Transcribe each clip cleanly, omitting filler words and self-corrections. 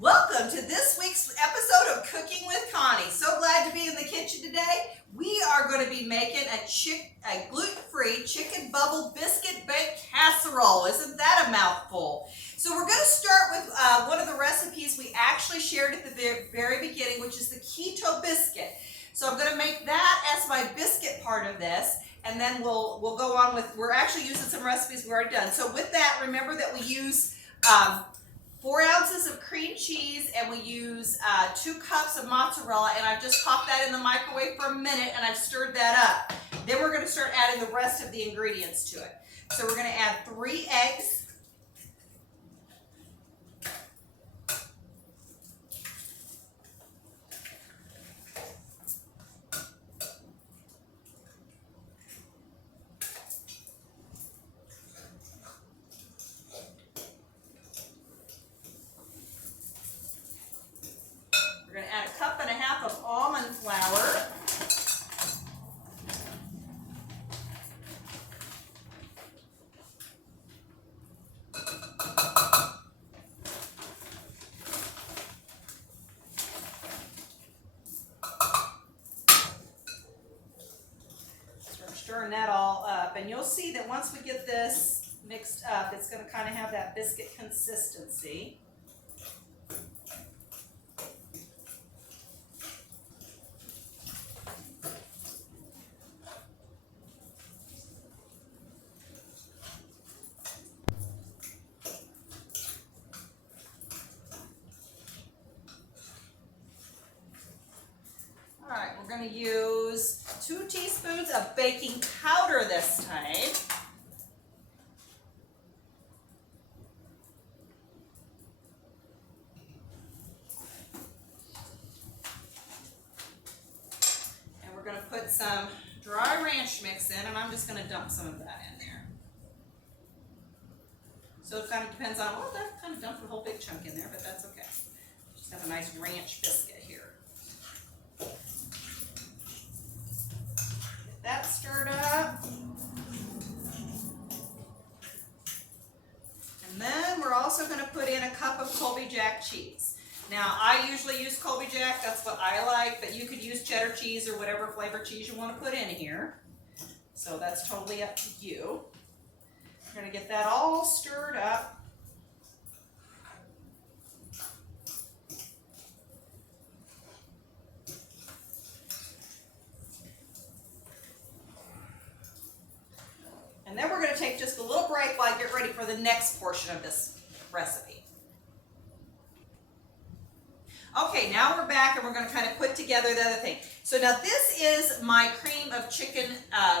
Welcome to this week's episode of Cooking with Connie. So glad to be in the kitchen today. We are going to be making a gluten-free chicken bubble biscuit baked casserole. Isn't that a mouthful? So we're going to start with one of the recipes we actually shared at the very beginning, which is the keto biscuit. So I'm going to make that as my biscuit part of this, and then we'll go on with, we're actually using some recipes we've already done. So with that, remember that we use 4 ounces of cream cheese, and we use 2 cups of mozzarella, and I've just popped that in the microwave for a minute and I've stirred that up. Then we're going to start adding the rest of the ingredients to it. So we're going to add 3 eggs. We're going to add 1.5 cups of almond flour. So we're stirring that all up, and you'll see that once we get this mixed up, it's going to kind of have that biscuit consistency. All right, we're going to use 2 teaspoons of baking powder this time. And we're going to put some dry ranch mix in, and I'm just going to dump some of that in there. So it kind of depends on, well, that kind of dumped a whole big chunk in there, but that's okay. Just have a nice ranch biscuit here. That stirred up. And then we're also going to put in a cup of Colby Jack cheese. Now, I usually use Colby Jack, that's what I like, but you could use cheddar cheese or whatever flavor cheese you want to put in here. So that's totally up to you. We're going to get that all stirred up. And then we're going to take just a little break while I get ready for the next portion of this recipe. Okay, now we're back and we're going to kind of put together the other thing. So now this is my cream of chicken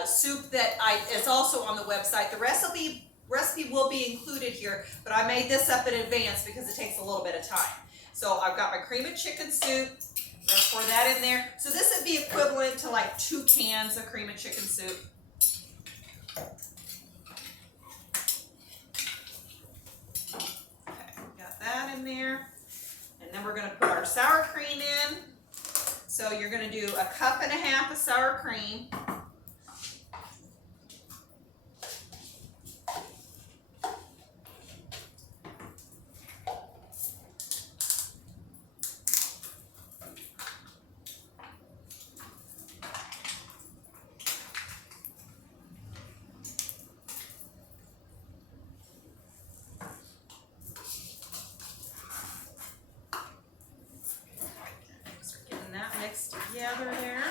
soup that is also on the website. The recipe will be included here, but I made this up in advance because it takes a little bit of time. So I've got my cream of chicken soup. I'm going to pour that in there. So this would be equivalent to like 2 cans of cream of chicken soup. That in there, and then we're going to put our sour cream in. So you're going to do 1.5 cups of sour cream. Mixed together there.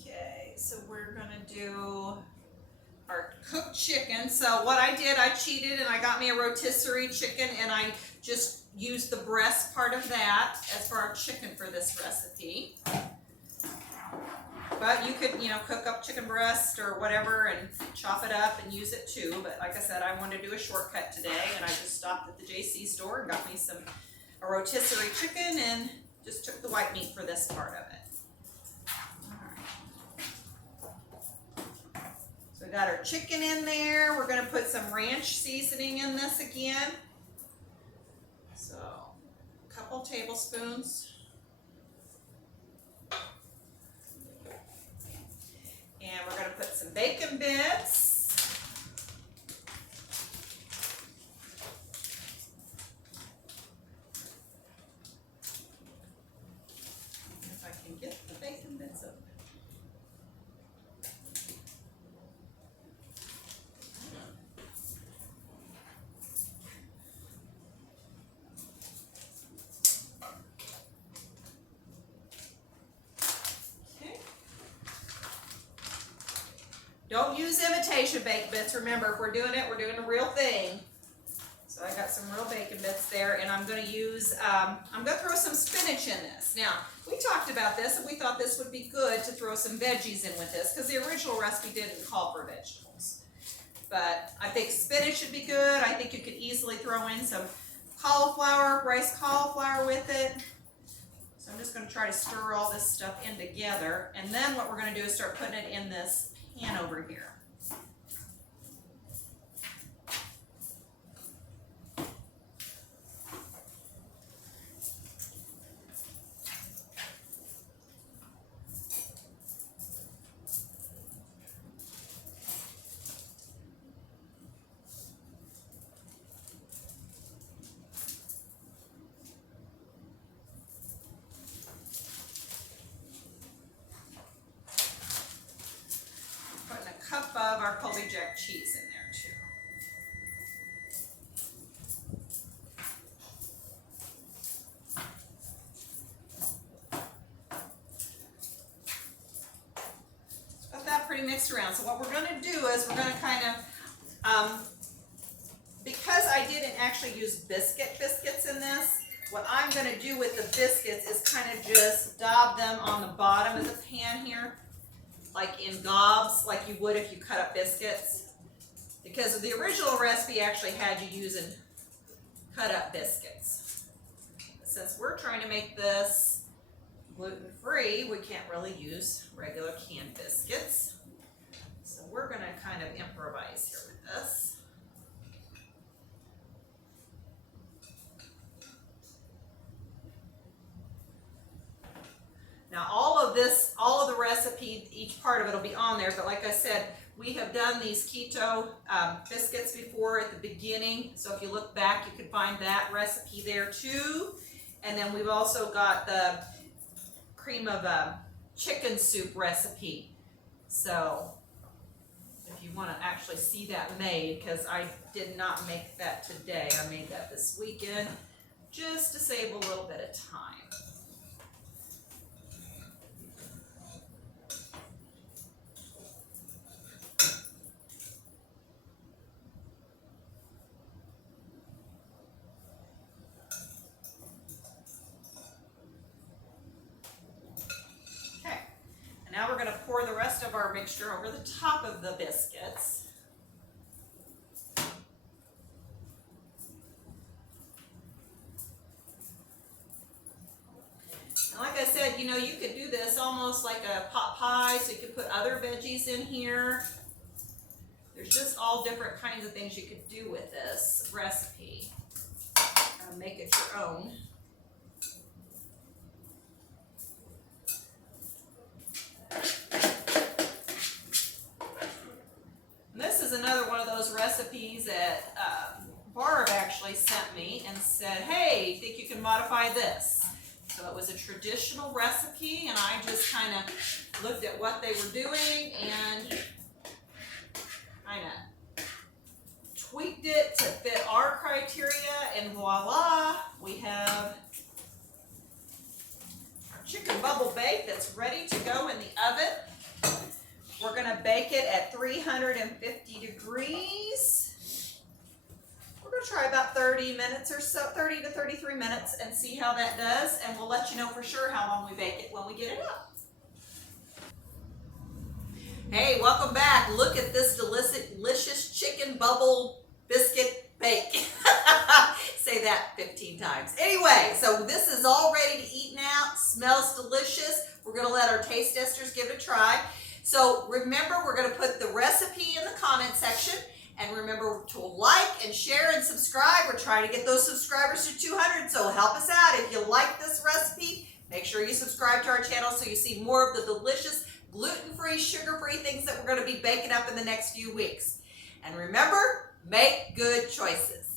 Okay, so we're going to do our cooked chicken. So what I did, I cheated and I got me a rotisserie chicken, and I just used the breast part of that as for our chicken for this recipe. But you could, cook up chicken breast or whatever and chop it up and use it too. But like I said, I wanted to do a shortcut today, and I just stopped at the JC store and got me a rotisserie chicken and just took the white meat for this part of it. We got our chicken in there. We're going to put some ranch seasoning in this again. So, a couple tablespoons. And we're going to put some bacon bits. If I can get the bacon bits open. Don't use imitation bacon bits. Remember, if we're doing it, we're doing the real thing. So I got some real bacon bits there, and I'm going to use, I'm going to throw some spinach in this. Now, we talked about this, and we thought this would be good to throw some veggies in with this, because the original recipe didn't call for vegetables. But I think spinach should be good. I think you could easily throw in some cauliflower, rice cauliflower with it. So I'm just going to try to stir all this stuff in together, and then what we're going to do is start putting it in this pan over here. Cup of our Colby Jack cheese in there too. Got that pretty mixed around. So what we're going to do is we're going to kind of, because I didn't actually use biscuits in this, what I'm going to do with the biscuits is kind of just daub them on the bottom of the pan here, like in gobs, like you would if you cut up biscuits. Because the original recipe actually had you using cut up biscuits. But since we're trying to make this gluten-free, we can't really use regular canned biscuits. So we're going to kind of improvise here with this. Now all of the recipe, each part of it will be on there, but like I said, we have done these keto biscuits before at the beginning, so if you look back you can find that recipe there too. And then we've also got the cream of chicken soup recipe. So if you want to actually see that made, because I did not make that today, I made that this weekend just to save a little bit of time. Now we're going to pour the rest of our mixture over the top of the biscuits. And like I said, you know, you could do this almost like a pot pie, so you could put other veggies in here. There's just all different kinds of things you could do with this recipe. Make it your own. This is another one of those recipes that Barb actually sent me and said, hey, think you can modify this? So it was a traditional recipe, and I just kind of looked at what they were doing and kind of tweaked it to fit our criteria, and voila, we have our chicken bubble bake that's ready to go in the oven. We're going to bake it at 350 degrees. We're going to try about 30 minutes or so, 30 to 33 minutes, and see how that does, and we'll let you know for sure how long we bake it when we get it up. Hey, welcome back. Look at this delicious chicken bubble biscuit bake. Say that 15 times. Anyway, so this is all ready to eat now. Smells delicious. We're going to let our taste testers give it a try. So remember, we're going to put the recipe in the comment section. And remember to like and share and subscribe. We're trying to get those subscribers to 200, so help us out. If you like this recipe, make sure you subscribe to our channel so you see more of the delicious gluten-free, sugar-free things that we're going to be baking up in the next few weeks. And remember, make good choices.